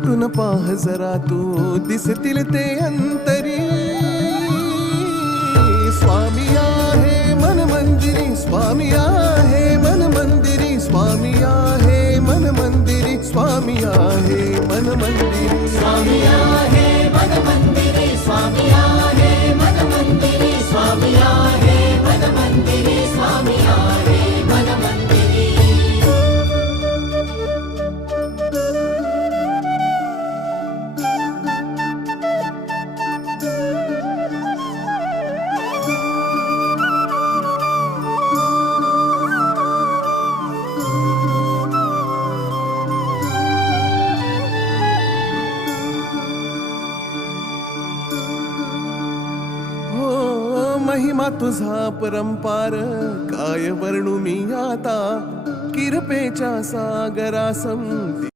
भेटून पाह जरा तू दिसतील ते अंतरी. स्वामी आहे मन मंदिरी, स्वामी आहे मन मंदिरी, स्वामी आहे मन मंदिरी, स्वामी आहे मन मंदिरी. स्वामी आहे मन मंदिरी, स्वामी आहे मन मंदिरी, स्वामी आहे मन मंदिरी, स्वामी आहे मन मंदिरी. महिमा तुझा परंपार काय वर्णू मी आता. किरपेच्या सागरासम